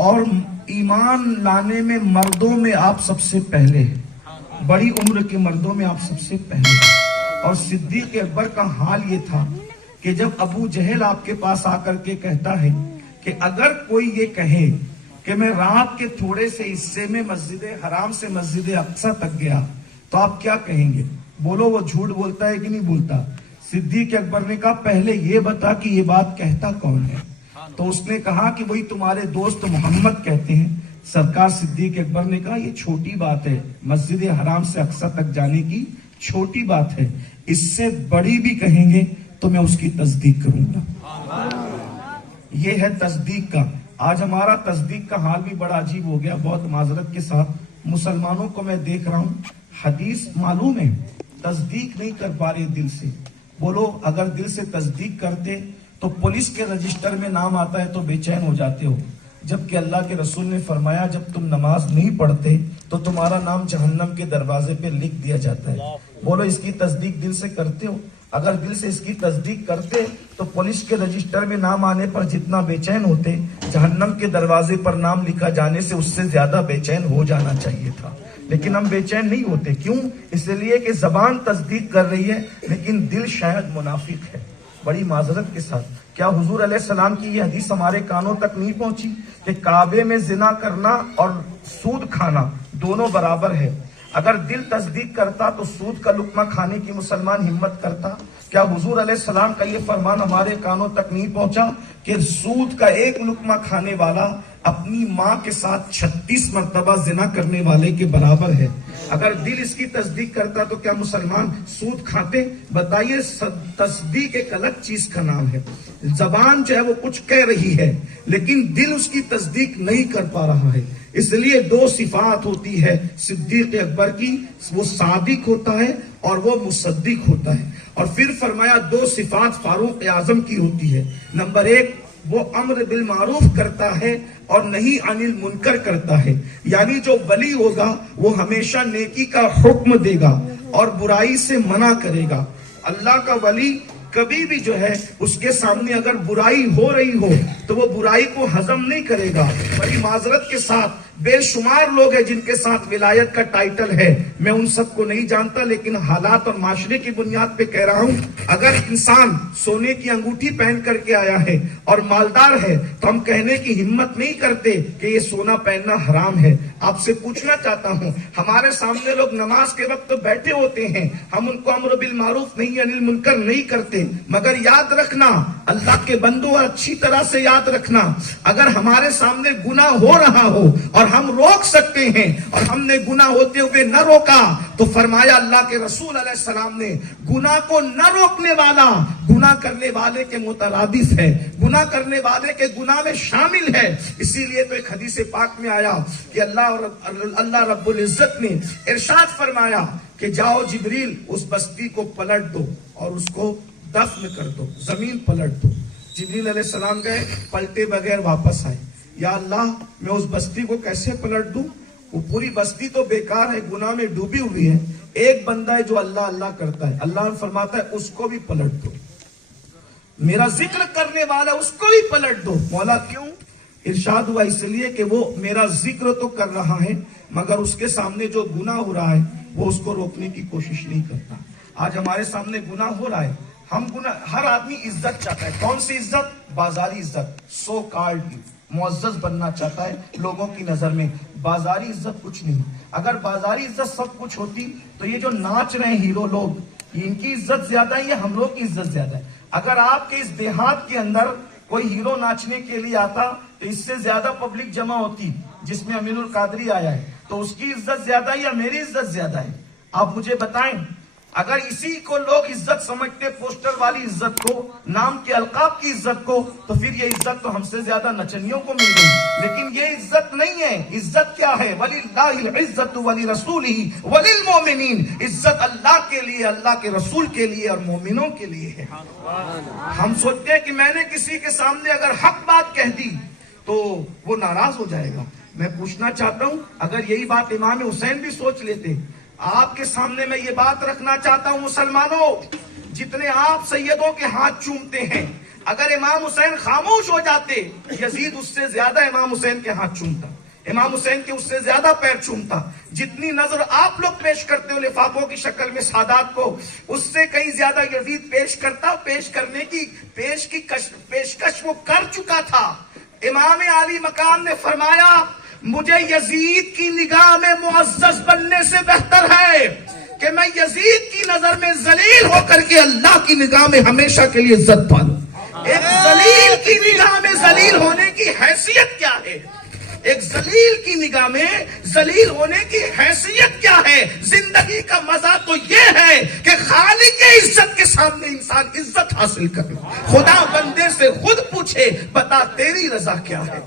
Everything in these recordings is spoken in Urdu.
اور ایمان لانے میں مردوں میں آپ سب سے پہلے ہیں، بڑی عمر کے مردوں میں آپ سب سے پہلے ہیں۔ اور صدیق اکبر کا حال یہ تھا کہ جب ابو جہل آپ کے پاس آ کر کے کہتا ہے کہ اگر کوئی یہ کہے کہ میں رات کے تھوڑے سے حصے میں مسجد حرام سے مسجد اقصی تک گیا تو آپ کیا کہیں گے؟ بولو وہ جھوٹ بولتا ہے کہ نہیں بولتا؟ صدیق اکبر نے کہا پہلے یہ بتا کہ یہ بات کہتا کون ہے؟ تو اس نے کہا کہ وہی تمہارے دوست محمد کہتے ہیں۔ سرکار صدیق اکبر نے کہا یہ چھوٹی بات ہے، مسجد حرام سے اقصی تک جانے کی چھوٹی بات ہے، اس سے بڑی بھی کہیں گے تو میں اس کی تصدیق کروں گا۔ یہ ہے تصدیق کا۔ آج ہمارا تصدیق کا حال بھی بڑا عجیب ہو گیا، بہت معذرت کے ساتھ مسلمانوں کو میں دیکھ رہا ہوں، حدیث معلوم ہے، تصدیق نہیں کر پا رہے دل سے۔ بولو اگر دل سے تصدیق کرتے تو پولیس کے رجسٹر میں نام آتا ہے تو بے چین ہو جاتے ہو، جبکہ اللہ کے رسول نے فرمایا جب تم نماز نہیں پڑھتے تو تمہارا نام جہنم کے دروازے پہ لکھ دیا جاتا ہے۔ بولو اس کی تصدیق دل سے کرتے ہو؟ اگر دل سے اس کی تصدیق کرتے تو پولیس کے رجسٹر میں نام آنے پر جتنا بے چین ہوتے، جہنم کے دروازے پر نام لکھا جانے سے اس سے زیادہ بے چین ہو جانا چاہیے تھا، لیکن ہم بے چین نہیں ہوتے۔ کیوں؟ اس لیے کہ زبان تصدیق کر رہی ہے لیکن دل شاید منافق ہے۔ بڑی معذرت کے ساتھ کیا حضور علیہ السلام کی یہ حدیث ہمارے کانوں تک نہیں پہنچی کہ کعبے میں زنا کرنا اور سود کھانا دونوں برابر ہے؟ اگر دل تصدیق کرتا تو سود کا لقمہ کھانے کی مسلمان ہمت کرتا؟ کیا حضور علیہ السلام کا یہ فرمان ہمارے کانوں تک نہیں پہنچا کہ سود کا ایک لقمہ کھانے والا اپنی ماں کے ساتھ 36 مرتبہ زنا کرنے والے کے برابر ہے؟ اگر دل اس کی تصدیق کرتا تو کیا مسلمان سود کھاتے؟ بتائیے، تصدیق ایک الگ چیز کا نام ہے۔ زبان جو ہے وہ کچھ کہہ رہی ہے لیکن دل اس کی تصدیق نہیں کر پا رہا ہے۔ اس لیے دو صفات ہوتی ہے صدیق اکبر کی، وہ صادق ہوتا ہے اور وہ مصدق ہوتا ہے۔ اور پھر فرمایا دو صفات فاروق اعظم کی ہوتی ہے۔ نمبر ایک، وہ امر بالمعروف کرتا ہے اور نہیں عن المنکر کرتا ہے، یعنی جو ولی ہوگا وہ ہمیشہ نیکی کا حکم دے گا اور برائی سے منع کرے گا۔ اللہ کا ولی کبھی بھی جو ہے اس کے سامنے اگر برائی ہو رہی ہو تو وہ برائی کو ہضم نہیں کرے گا۔ بڑی معذرت کے ساتھ بے شمار لوگ ہیں جن کے ساتھ ولایت کا ٹائٹل ہے، میں ان سب کو نہیں جانتا، لیکن حالات اور معاشرے کی بنیاد پہ کہہ رہا ہوں، اگر انسان سونے کی انگوٹھی پہن کر کے آیا ہے اور مالدار ہے تو ہم کہنے کی ہمت نہیں کرتے کہ یہ سونا پہننا حرام ہے۔ آپ سے پوچھنا چاہتا ہوں، ہمارے سامنے لوگ نماز کے وقت بیٹھے ہوتے ہیں، ہم ان کو امر بالمعروف نہیں عن المنکر نہیں کرتے، مگر یاد رکھنا اللہ کے بندو، اچھی طرح سے یاد رکھنا، اگر ہمارے سامنے گناہ ہو رہا ہو اور ہم روک سکتے ہیں اور ہم نے گناہ ہوتے ہوئے نہ روکا تو فرمایا اللہ کے رسول علیہ السلام نے گناہ کو نہ روکنے والا گناہ کرنے والے کے مترادف ہے، گناہ کرنے والے کے گناہ میں شامل ہے۔ اسی لیے تو ایک حدیث پاک میں آیا کہ اللہ رب العزت نے ارشاد فرمایا کہ جاؤ جبریل اس بستی کو پلٹ دو اور اس کو دفن کر دو، زمین پلٹ دو۔ جبریل علیہ السلام گئے، پلٹے بغیر واپس آئے، یا اللہ میں اس بستی کو کیسے پلٹ دوں؟ وہ پوری بستی تو بیکار ہے، گناہ میں ڈوبی ہوئی ہے، ایک بندہ ہے جو اللہ اللہ کرتا ہے، اللہ فرماتا ہے اس کو بھی پلٹ دو، میرا ذکر کرنے والا اس کو بھی پلٹ دو۔ مولا کیوں؟ ارشاد ہوا اس لیے کہ وہ میرا ذکر تو کر رہا ہے مگر اس کے سامنے جو گناہ ہو رہا ہے وہ اس کو روکنے کی کوشش نہیں کرتا۔ آج ہمارے سامنے گناہ ہو رہا ہے، ہم گناہ، ہر آدمی عزت چاہتا ہے، کون سی عزت؟ بازاری عزت، سو کالڈ معزز بننا چاہتا ہے لوگوں کی نظر میں۔ بازاری عزت کچھ نہیں۔ اگر بازاری عزت سب کچھ ہوتی تو یہ جو ناچ رہے ہیں ہیرو لوگ، ان کی عزت زیادہ ہے یا ہم لوگ کی عزت زیادہ ہے؟ اگر آپ کے اس دیہات کے اندر کوئی ہیرو ناچنے کے لیے آتا تو اس سے زیادہ پبلک جمع ہوتی، جس میں امین القادری آیا ہے، تو اس کی عزت زیادہ ہے یا میری عزت زیادہ ہے؟ آپ مجھے بتائیں۔ اگر اسی کو لوگ عزت سمجھتے، پوسٹر والی عزت کو، نام کے القاب کی عزت کو، تو پھر یہ عزت تو ہم سے زیادہ نچنیوں کو مل گئی، لیکن یہ عزت نہیں ہے۔ عزت کیا ہے؟ وَلِلَّهِ الْعِزَّةُ وَلِرَسُولِهِ وَلِلْمُؤْمِنِينَ، عزت اللہ کے لیے، اللہ کے رسول کے لیے اور مومنوں کے لیے ہے۔ ہم سوچتے ہیں کہ میں نے کسی کے سامنے اگر حق بات کہہ دی تو وہ ناراض ہو جائے گا۔ میں پوچھنا چاہتا ہوں، اگر یہی بات امام حسین بھی سوچ لیتے، آپ کے سامنے میں یہ بات رکھنا چاہتا ہوں مسلمانوں، جتنے آپ سیدوں کے ہاتھ چومتے ہیں، اگر امام حسین خاموش ہو جاتے یزید اس سے زیادہ امام حسین کے ہاتھ چومتا، امام حسین کے اس سے زیادہ پیر چومتا. جتنی نظر آپ لوگ پیش کرتے ہو لفافوں کی شکل میں سادات کو، اس سے کہیں زیادہ یزید پیش کرتا. پیش کرنے کی پیشکش وہ کر چکا تھا. امام عالی مقام نے فرمایا مجھے یزید کی نگاہ میں معزز بننے سے بہتر ہے کہ میں یزید کی نظر میں ذلیل ہو کر کے اللہ کی نگاہ میں ہمیشہ کے لیے عزت پالوں. ایک ذلیل کی نگاہ میں ذلیل ہونے کی حیثیت کیا ہے؟ ایک ذلیل کی نگاہ میں ذلیل ہونے کی حیثیت کیا ہے؟ زندگی کا مزہ تو یہ ہے کہ خالق عزت کے سامنے انسان عزت حاصل کرے. خدا بندے سے خود پوچھے بتا تیری رضا کیا ہے؟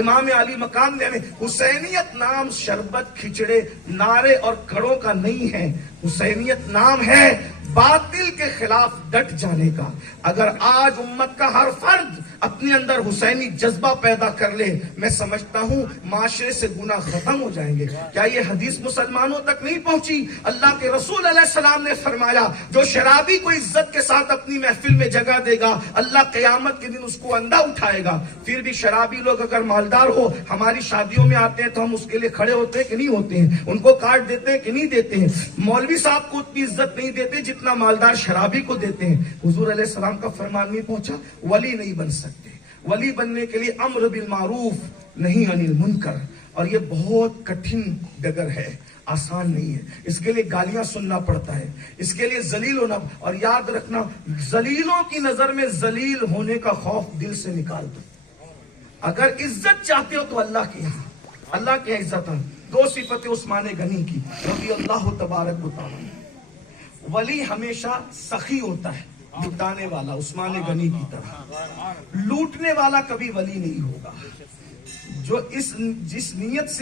امام علی مقام نے حسینیت نام شربت کھچڑے نعرے اور کڑوں کا نہیں ہے. حسینیت نام ہے باطل کے خلاف ڈٹ جانے کا. اگر آج امت کا ہر فرد اپنے اندر حسینی جذبہ پیدا کر لے، میں سمجھتا ہوں معاشرے سے گناہ ختم ہو جائیں گے. کیا یہ حدیث مسلمانوں تک نہیں پہنچی؟ اللہ کے رسول علیہ السلام نے فرمایا جو شرابی کو عزت کے ساتھ اپنی محفل میں جگہ دے گا اللہ قیامت کے دن اس کو اندھا اٹھائے گا. پھر بھی شرابی لوگ اگر مالدار ہو ہماری شادیوں میں آتے ہیں تو ہم اس کے لیے کھڑے ہوتے ہیں کہ نہیں ہوتے ہیں؟ ان کو کارڈ دیتے ہیں کہ نہیں دیتے ہیں؟ مولوی صاحب کو اتنی عزت نہیں دیتے جتنا مالدار شرابی کو دیتے ہیں. حضور علیہ السلام کا فرمان نہیں پہنچا ولی نہیں بن سکتے. ولی بننے کے لیے امر بالمعروف نہیں عن المنکر، اور یہ بہت کٹھن ڈگر ہے، آسان نہیں ہے. اس کے لیے گالیاں سننا پڑتا ہے، اس کے لیے ذلیل ہونا. اور یاد رکھنا ذلیلوں کی نظر میں ذلیل ہونے کا خوف دل سے نکال دو. اگر عزت چاہتے ہو تو اللہ کے یہاں اللہ کی عزت ہے. 2 صفتیں عثمان غنی کی رضی اللہ تبارک و تعالی. ولی ہمیشہ سخی ہوتا ہے، لٹانے والا عثمان غنی کی طرح. لوٹنے والا کبھی ولی نہیں ہوگا. جو جس نیت سے